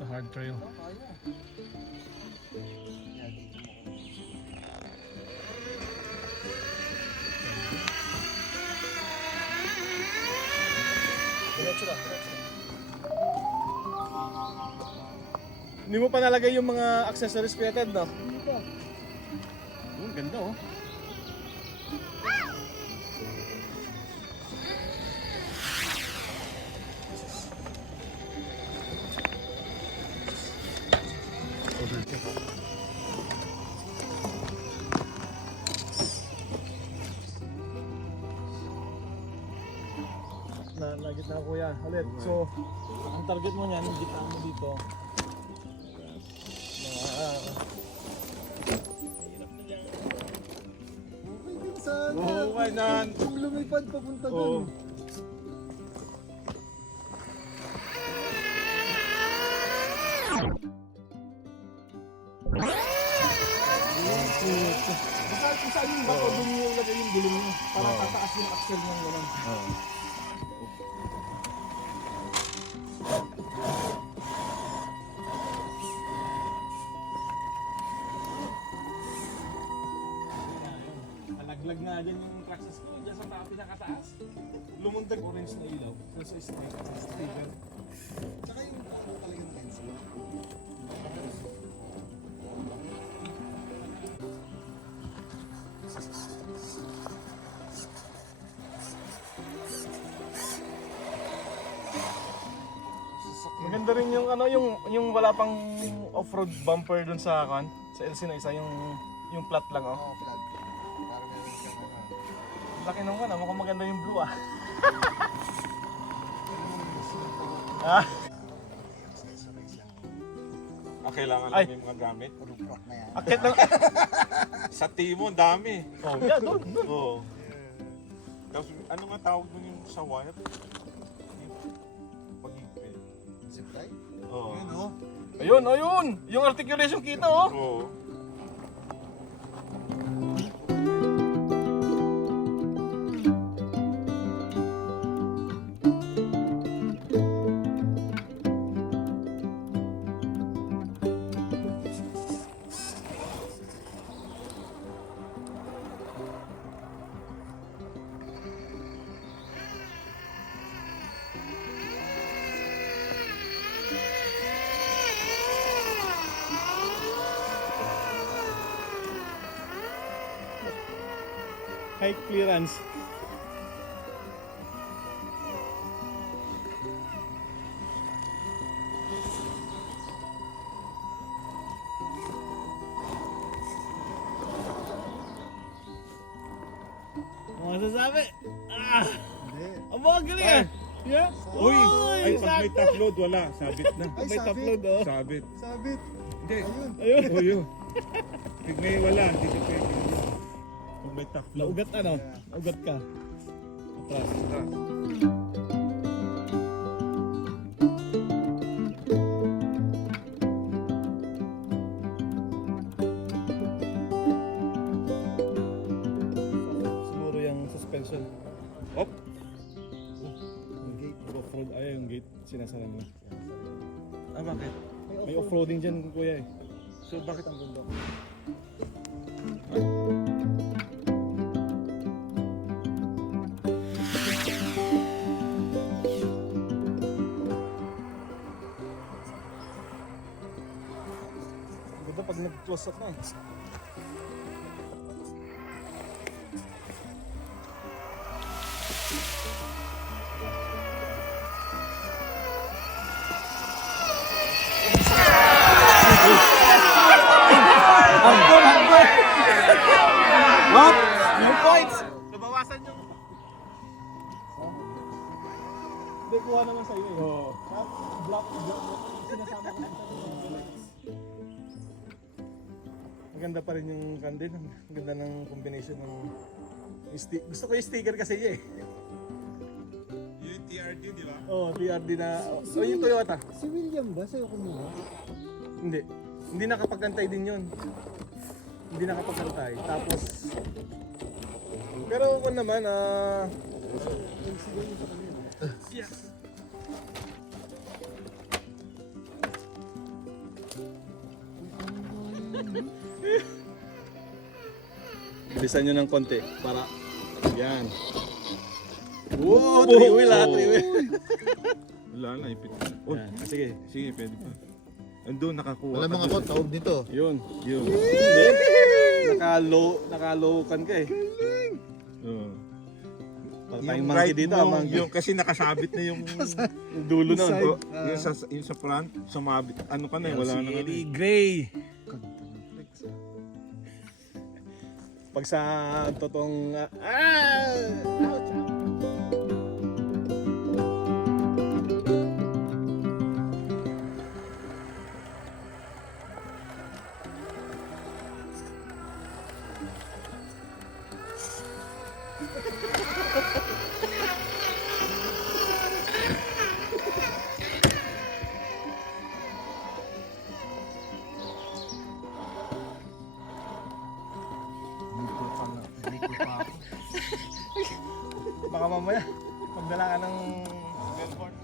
Sa hard trail. Hindi mo pa nalagay yung mga accessories fitted, no? Hindi pa. Ganda oh. Na gitna ko yan. Ulit. So, ang target mo niyan, gitna mo dito. Sana. Oo, why not? Kung lumipad papunta Oo. doon. Basta kung saan yung bato, doon yung ilagay yung gulong mo. Para tataas yung axle mo gano'n. Nalaglag nga dyan yung traxxas ko, dyan sa pinakataas. Lumundag orange na ilaw. So sticker. Tsaka yung ano talagang pencil. Maganda rin yung ano yung wala pang off-road bumper dun sa kan sa LC na isa yung flat lang oh. Oo, flag. Para meron siyang ano. Laki nung ano, mukhang maganda yung blue ah. Ah, Kailangan Ay. lang may mga gamit. Rock na yan. akit lang. Sa Timo, ang dami. Oh, yeah, doon. Oo. Tapos, ano nga tawag mo yung sa wire? Pag-ipin. Zip tie? Oo. Yun o. Ayun, ayun. Yung articulation kita oh. Oo. High clearance. Ano masasabi? Ah! Hindi. Ang mga galing ah! Yeah? Uy! Ay, pag may sakto. top load, wala. Sabit na. Ay, May sabit. top load oh. Sabit. Sabit. Hindi. Ayun. Ayun. Oh, yun. Pag may wala, hindi ka pwede. Pag may top load. Naugat ano? Naugat ka. Atras. Siguro yung suspension. Op! Yung gate. Off-road. Ay, yung gate. Sinasara mo. Ah, bakit? May off-roading dyan, kuya eh. So, bakit ang ganda? Ganda pag nag-close up na eh. What? Yung points! Nabawasan yung... Hindi, kuha naman sa'yo eh. Oo. Block. Sinasama ko lang sa'yo. Maganda pa rin yung candle. Ang ganda ng combination ng... Gusto ko yung sticker kasi eh. Yung TRD, di ba? Oh, TRD na... Oh, yung Toyota. Si William ba? Sa'yo kumuha? Hindi. Hindi nakapagkantay din yun. Hindi nakapagkantay. Tapos... Pero kung naman, Yung siguro yung sa kanila. yeah. Bilisan nyo ng konti para yan. Wow, 3-wheel ah, 3-wheel. Wala na, ipit na. Oh, Sige. sige, pwede pa. Andun, nakakuha Wala ka mga dun. ko, tawag dito. Yun. Yun. Nakalow-kan ka eh. Oo. Para tayong monkey dito, ah, monkey. yung kasi nakasabit na yung Yung dulo nun. oh, yung sa front, sumabit. Ano ka na, wala na ka na. Gray. Pag sa totoong baka mamaya magdala ka ng billboard.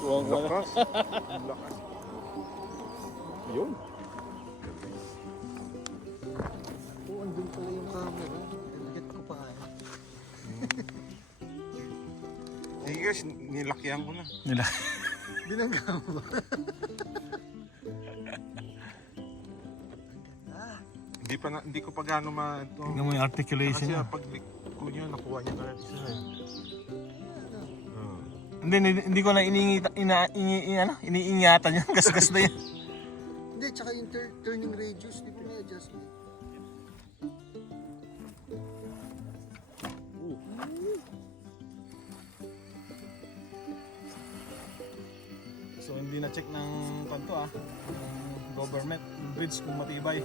Lakas. Lakas. Yun. Oo, andun pala yung camera. Get ko pa kaya. Eh guys, nilakyan ko na. Nila. Binangga mo ba? Hindi ko pa gaano Tingnan mo yung articulation Kasi niya. pag ko niya, nakuha niya na isa na. Hindi ko na iniingatan yung gasgas na yan. Hindi, tsaka yung turning radius, di ba may adjustment? So hindi na check ng kanto ng government, yung bridge kung matibay.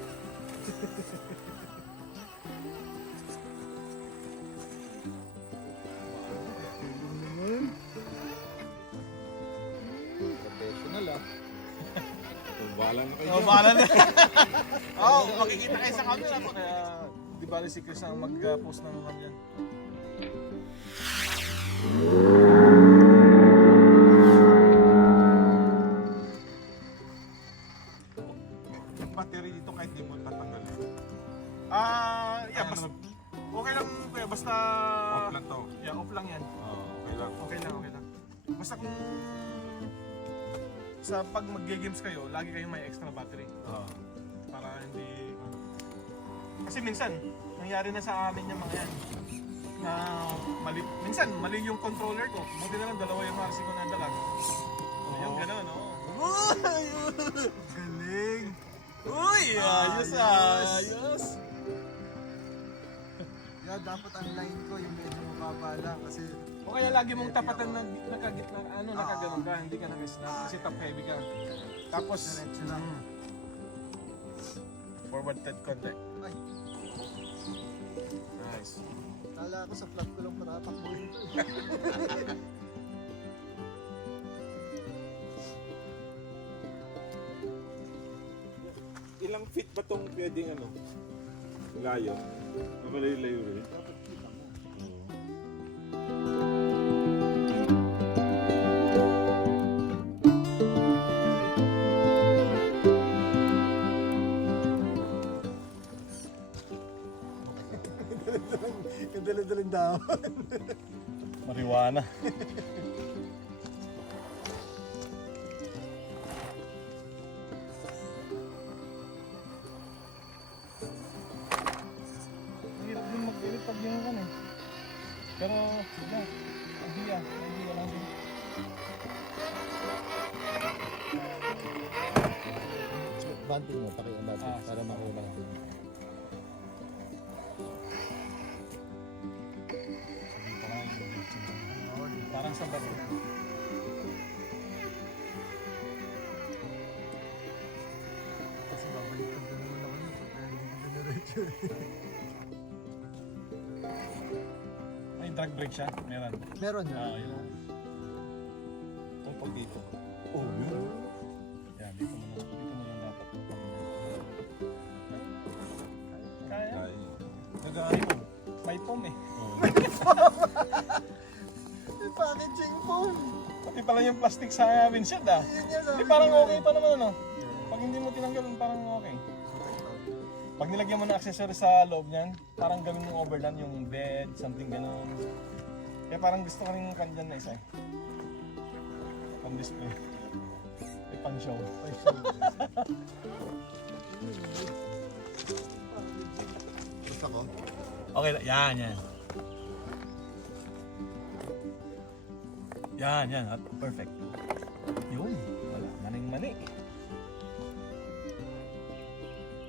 Professional ah. Bahala na kayo. Oh, bahala na. Oh, makikita kayo sa camera mo. Kaya di bali si Chris ang mag-post ng kanyan. Yung battery dito kahit di mo tatanggalin. Yeah, basta, okay lang kuya, basta Off lang to. Yeah, off lang yan. Okay lang. Okay lang. Basta kung sa pag mag-games kayo, lagi kayong may extra battery. Para hindi kasi minsan nangyari na sa amin yung mga yan na minsan mali yung controller ko. Buti na lang dalawa yung RC ko na dala. Yung gano'n, no? Galing! Uy! Ayos! Yeah, dapat ang line ko yung medyo mababa lang kasi O kaya lagi mong tapatan na nakagitna, nakaganon ka, hindi ka nag-snap kasi top heavy ka. Tapos, diretso lang. forward thread contact. Ay, Nice. kala ko sa flat ko lang patatakbuhin ito. Ilang feet ba tong pwedeng ano? Layo? Malayo-layo rin. Dapat kita mo. Yung dala-dalang daw. Marijuana. Hirap din mag-edit pag yun kan eh. Pero, wala. Idea lang din. Banting mo, pakiabat para makuha natin. Parang sa bato. Kasi babaliktad na naman ako yun pagka hindi ko diretso. track brake siya? Meron. Meron na. Ah, yun. Tungkol dito. Oh, yun. Yan, dito mo lang dapat. Kaya? Nag-aayos. May foam eh. May packaging foam. Pati pala yung plastic sa windshield ah. Yun yan, Hindi sabi parang ko. okay pa naman ano. Pag hindi mo tinanggal, parang okay. Pag nilagyan mo ng accessory sa loob niyan, parang gawin mo overland yung bed, something ganun. Kaya parang gusto ko rin yung kanyan na isa eh. Pang display. Ay, pang show. Gusto ko. Okay, yan, yan. Yan, yan. Perfect. Yun. Wala. Maning-mani.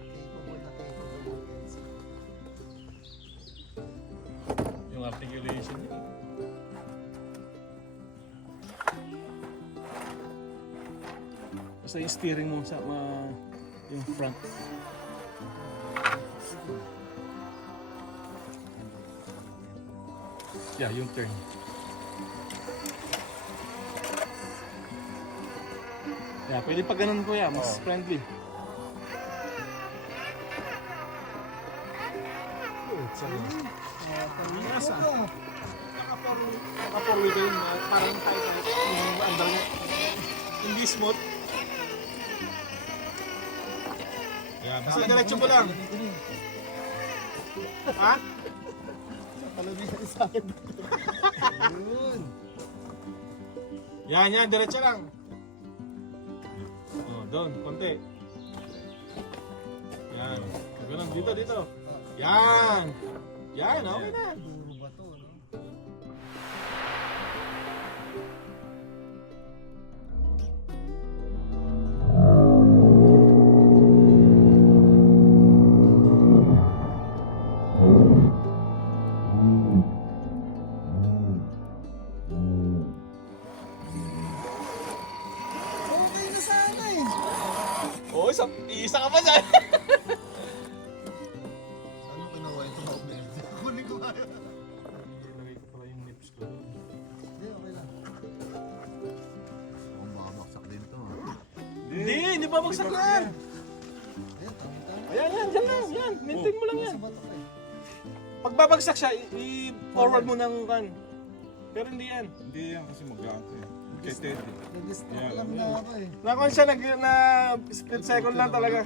Capable na capable yan. Yung articulation niya. Basta yung steering mo sa yung front. Yeah, yung turn. Yeah, pwede pa ganun ko ya, mas friendly. Yes, ah. Naka-4 wheel yun, parang tight yung andar niya. Hindi smooth. Yeah, basta diretso mo lang. Ha? Palabihan sa akin. Yun. Yan, diretso lang. Oh, doon, konti. Yan. Ganun, dito. Yan. Yan, okay na. Duro ba to, no? Okay na sana eh. Oh, isa ka pa dyan. Ano kinuha ito na umil? Kunin ko kayo. Ilagay ko pala yung nips ko. Hindi, okay lang. Ang makabaksak din to. Hindi pa bagsak yan. Ayan, tama-tama. Ayan, dyan lang. Yan, maintain mo lang yan. Sa bato eh. Pag babagsak siya, i-forward mo ng kan. Pero hindi yan. Hindi yan kasi mag-aanto eh. Kay Teddy. Nag-stop Yeah, lang na yeah. ako eh. Nakon siya, na split second lang talaga.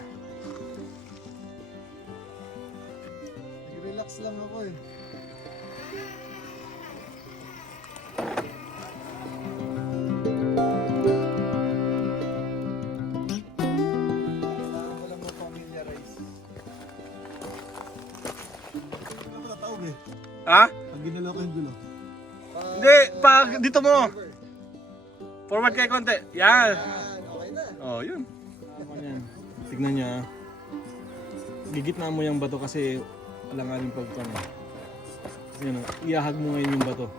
Nag-relax lang ako eh. Kailangan mo lang ma-familiarize. Ano ba natawag eh? Ha? Pag ginalaw ko yung gulo. Hindi, pag dito mo. Forward kayo konti. Yan. Okay na. Oh, yun. Yan. Tignan niya. Gigitna mo yung bato kasi alanganin pagpano. Yan, iahag mo ngayon yung bato.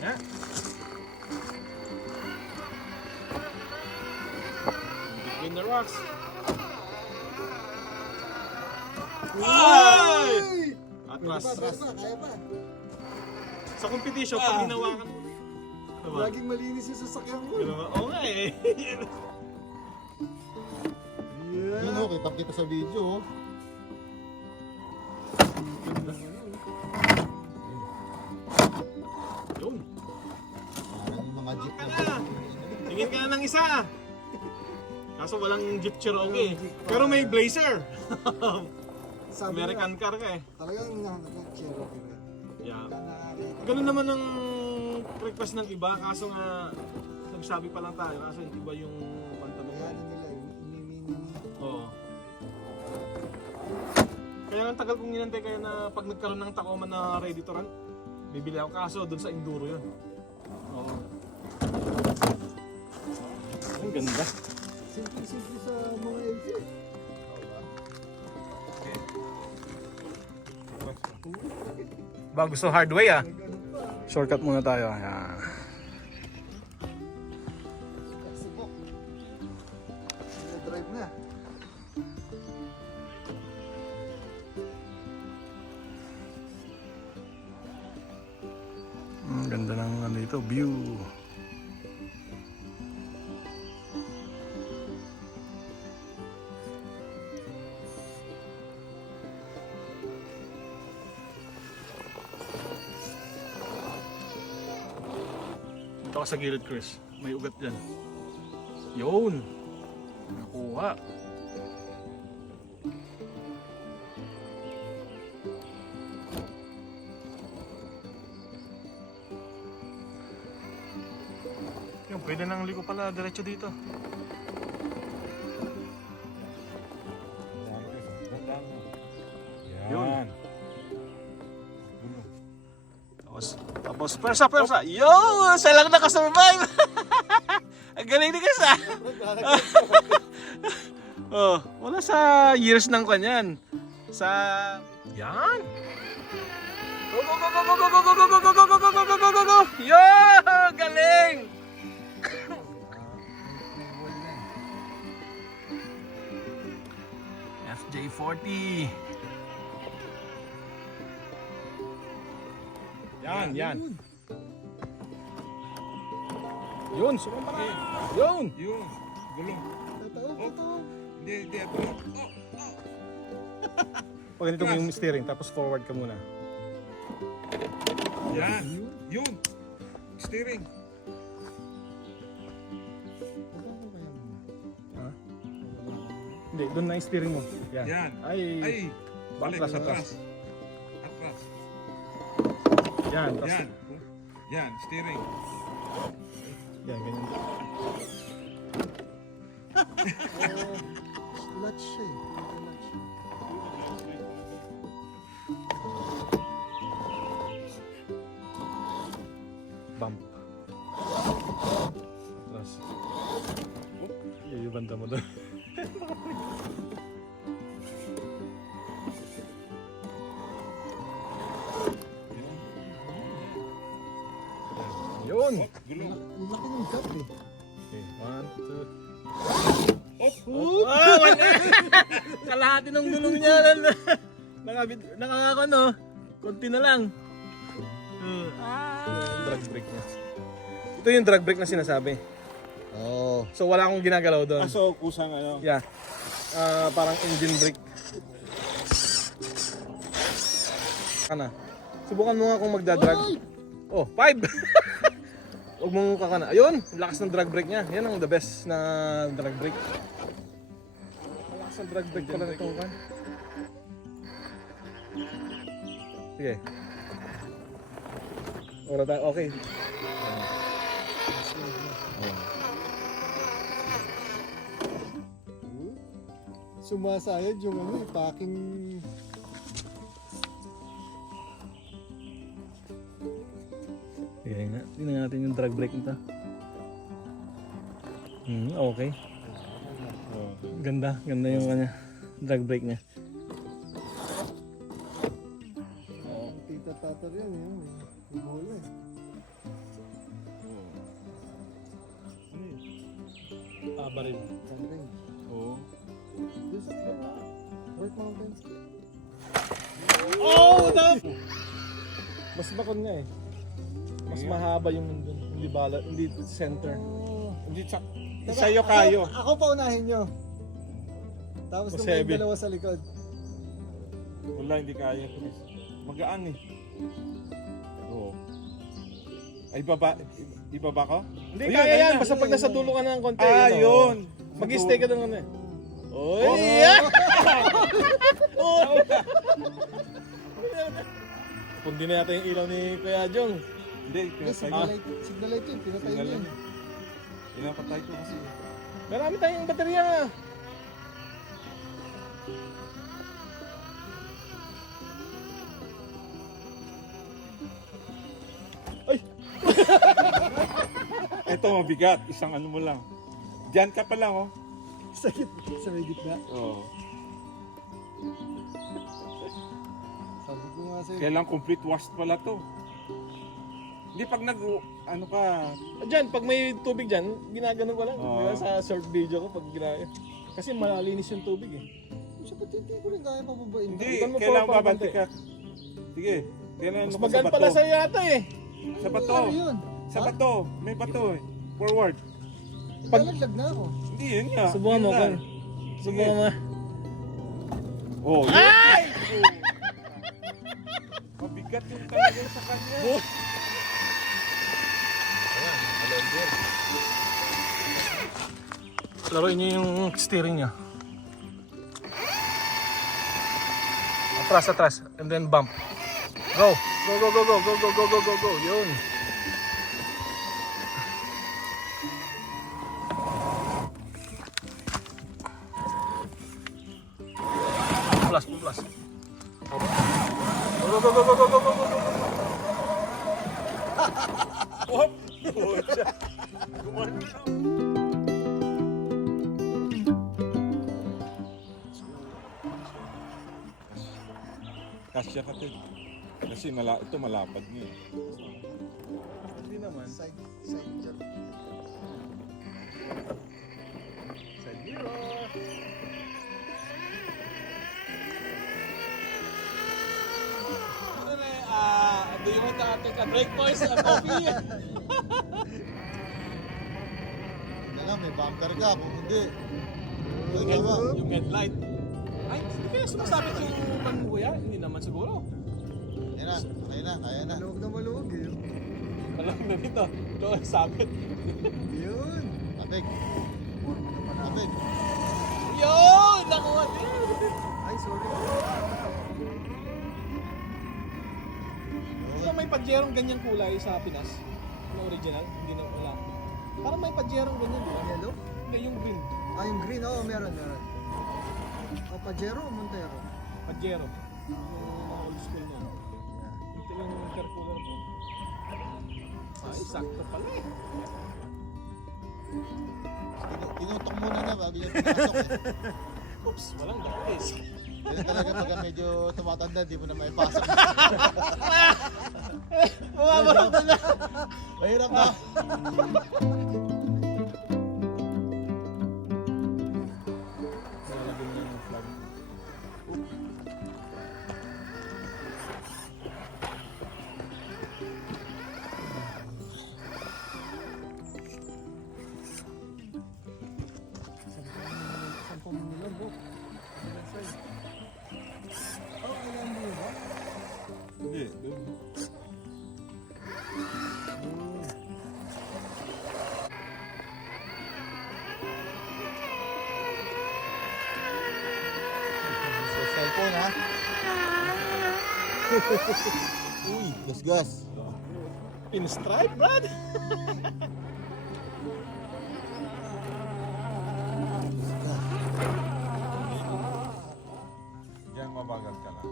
Nga. Between the rocks. Ay! Atras. Atras pa, kaya pa. Sa competition, pag hinawakan mo. Diba? Laging malinis yung sasakyan ko. Diba? Oo nga eh. Yeah. Yun o, kita sa video oh. Yun. Parang yung mga jeep Ka na na. Tingin ka na ng isa. Kaso walang Jeep Cherokee. Pero may Blazer. Sabi American car ka eh. Talagang Cherokee rin. Yeah. Nakakita. Ganun naman ang request ng iba. Kaso nga, nagsabi pa lang tayo. Kaso iba yung pantanong. Kaya ano nila, ini-mini. Oo. Kaya ang tagal kong inantay kaya na pag nagkaroon ng Tacoma na ready to run, bibili ako. Kaso doon sa Enduro yun. Oo. Ang ganda. Simple-simple sa mga LG. Ba, gusto hard way ah. Shortcut muna tayo. Ayan. Subok. Drive na. Ang ganda ng ano ito, view. Ito ka sa gilid, Chris. May ugat dyan. Yun! Nakuha. Yung pwede nang liko pala diretso dito. Yan. Tapos persa. Yo! Siya lang nakasurvive! Ang galing ni Chris ah! Oh, wala sa years ng kanyan. Sa... Yan! Go, go, go, go, go, go, go, go, go, go, go, go, go, go, go, go, go, go! Yo! Galing! FJ40. Yan. Yun, sumang pa na. Yun! Yun. Gulong. Tataog. Hindi. Ito. Pag ganito mo yung steering, tapos forward ka muna. Yan. Yun. Steering. Hindi, doon na yung steering mo. Yan. Yan. Ay. Balik. Atras. Atras. Yan. Tapos, Yan. Yan. Steering. yan, ganyan. Clutch siya eh. Clutch. Bump. Atras. Yung banda mo doon. Yun! Gulong. Ang laki ng gap eh. Okay, 1, 2. Oh. Kalahati ng gulong niya. Nakakako no. Konti na lang. Drag brake niya. Ito yung drag brake na sinasabi. Oo. So wala akong ginagalaw doon. So, kusang ano. Yeah. Parang engine brake. Kana. Subukan mo nga kung magdadrag. Oh, 5! Huwag mong kakana. Ayun! Lakas ng drag brake niya. Yan ang the best na drag brake. Lakas ng drag brake pala nito kan. Sige. Wala tayo. Okay. Sumasayad yung ano, packing. Sige nga. Tingnan natin yung drag brake nito. Okay. Ganda. Ganda yung kanya. Drag brake niya. Tita tatar yan eh. Yung bola eh. Baril. Something. Oo. This is White Mountains. Oh! Mas bakon nga eh. Mas mahaba yung mundo. Hindi bala, hindi center. Hindi sa... Sa'yo kayo. Ako pa unahin nyo. Tapos Mas nung may heavy. dalawa sa likod. Wala, hindi kaya. Chris. Magaan eh. Oo. Ay, ibaba ko? Hindi Ayun, kaya ayun yan. na. Basta pag nasa dulo ka na ng konti. Ah, ano, yun. Mag-stay ka doon eh. Oy! Oh. Yeah! Pundi na yata yung ilaw ni Kuya Jong. Hindi, Yes, pinatay ko. signal light yun. Pinatay Signal niya. yun. Pinapatay ko kasi. Marami tayong baterya nga. Ito mabigat, isang ano mo lang. Diyan ka pa lang oh. Sa may gitna. Oo. Sabi ko nga sa'yo. Kailang complete wash pala to. Hindi pag ano ka, Diyan, pag may tubig dyan, ginagano ko lang. Oo. Diba, sa short video ko pag ginaya. Kasi malalinis yung tubig eh. Siya ba't hindi ko rin kaya pababain? hindi, Iban mo kailang pa, babanti babante. ka. Sige, kailangan Mas ano ka sa magaan bato. pala sa'yo yata eh. Sa bato. Ano yun? Sa bato, may bato eh. Forward. Pag- Nalaglag na ako. Hindi, yun nga. Subukan Yun mo, lang. Kong. Subukan mo. Oh, yun. Ay! Mabigat yung talaga sa kanya. Laruin niyo yung steering niya. Atras, atras. And then bump. Go! Go, go, go, go, go, go, go, go, go, go. Yun. Plus, plus. Go, go, go, go, go, go, go, go, go, go. Hop! Pucha. Kasya ka Ted. Kasi ito malapad niya. Hindi naman. Side jump. Side mirror. Ano na do you want to break boys? Coffee? Hindi lang, may bumper ka. Kung hindi, yun naman. Yung headlight. Ay, hindi kaya sumasabit yung panbuya? Hindi naman siguro. Yan na, kaya na, kaya na. Maluwag na maluwag eh. Alam na dito. Ito ang sabit. Yun. Abig, abig. Yun! Nakuha din! Ay, sorry. Hindi ba may padjerong ganyan kulay sa Pinas? Na original? Hindi na wala. Parang may padjerong ganyan, di ba? Yellow? Hindi, yung green. Ah, yung green. Oo, meron. O, Pajero o Montero? Padjero. Yung mga old school na. Ito yung intercooler mo. Ay, sakto pala eh. Tinutok muna na bago niya pinasok eh. Oops, walang dalis. Yan talaga pag medyo tumatanda, di mo na maipasok. Bumabarok na. Mahirap na. Nalagyan niya yung flag. Hindi, doon. Sa cellphone ha. Uy, gas-gas. Pinstripe, Brad! Diyan mabagal ka lang.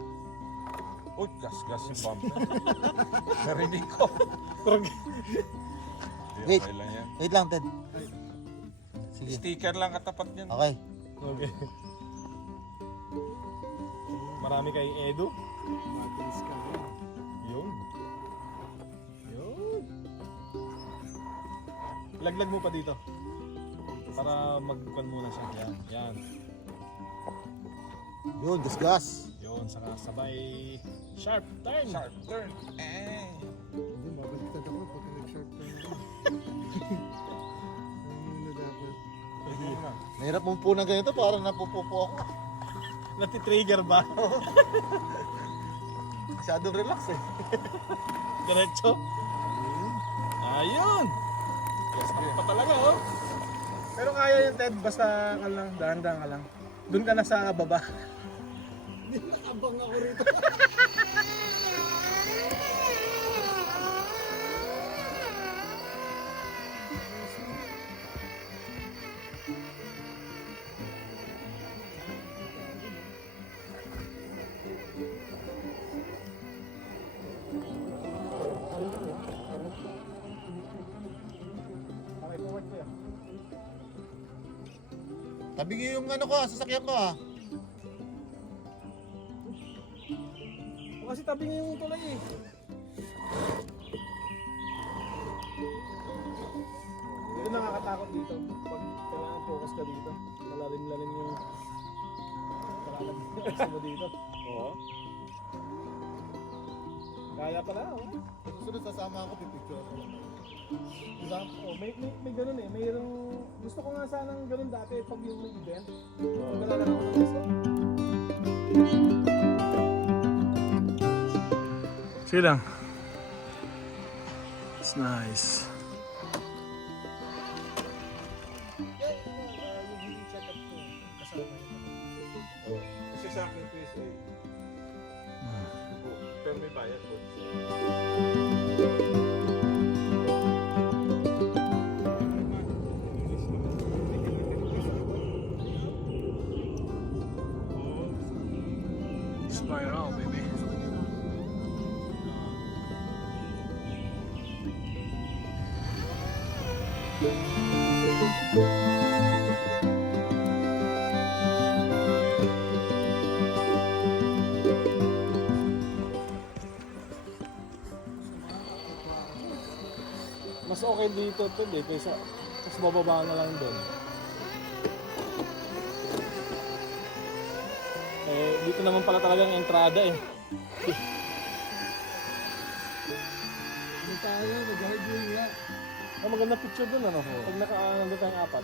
Uy, gas-gas yung bumper. Narinig ko. Hindi, Wait. okay lang yan. Wait lang, Ted. Sige. Sticker lang katapat niyan. Okay. Okay. Marami kay Edu. Yun. Yun. Laglag mo pa dito. Para magkukan muna siya. Yan. Yan. Yun, gas-gas. Yun. Saka sabay sharp turn. Sharp turn. Eh. Hindi, babaliktad ako pag nag-short turn ako. Ano dapat? Pwede na. Mahirap mong po na ganito, parang napupupo ako. Nati-trigger ba? Masyadong relax eh. Diretso. Ayun. Yes, pa talaga oh. Pero kaya yun Ted, basta ka lang, dahan-dahan ka lang. Doon ka na sa baba. Nakabang ako rito. Tabingi yung ano ko, sasakyan ko ah. Kasi tabi yung tulay eh. Ito nakakatakot dito. Pag kailangan focus ka dito. Malalim-lalim yung gusto mo dito. Oo. Kaya pala, oh. Sa susunod sasama ako, pipicture ako. Diba? Oh, may ganun eh. Mayroong, gusto ko nga sanang ganun dati pag yung may event. Naglalaro ako ng isa. Sige lang. It's nice. Yung check-up ko, kasama yun. Kasi sa akin, please, ay... Pero may bayad po. Spiral, baby. Mas okay dito to eh, kaysa mas bababa na lang doon. Eh, dito naman pala talagang entrada eh. Ano tayo, mag-highway nga. Maganda picture doon ano, pag nandun tayong apat.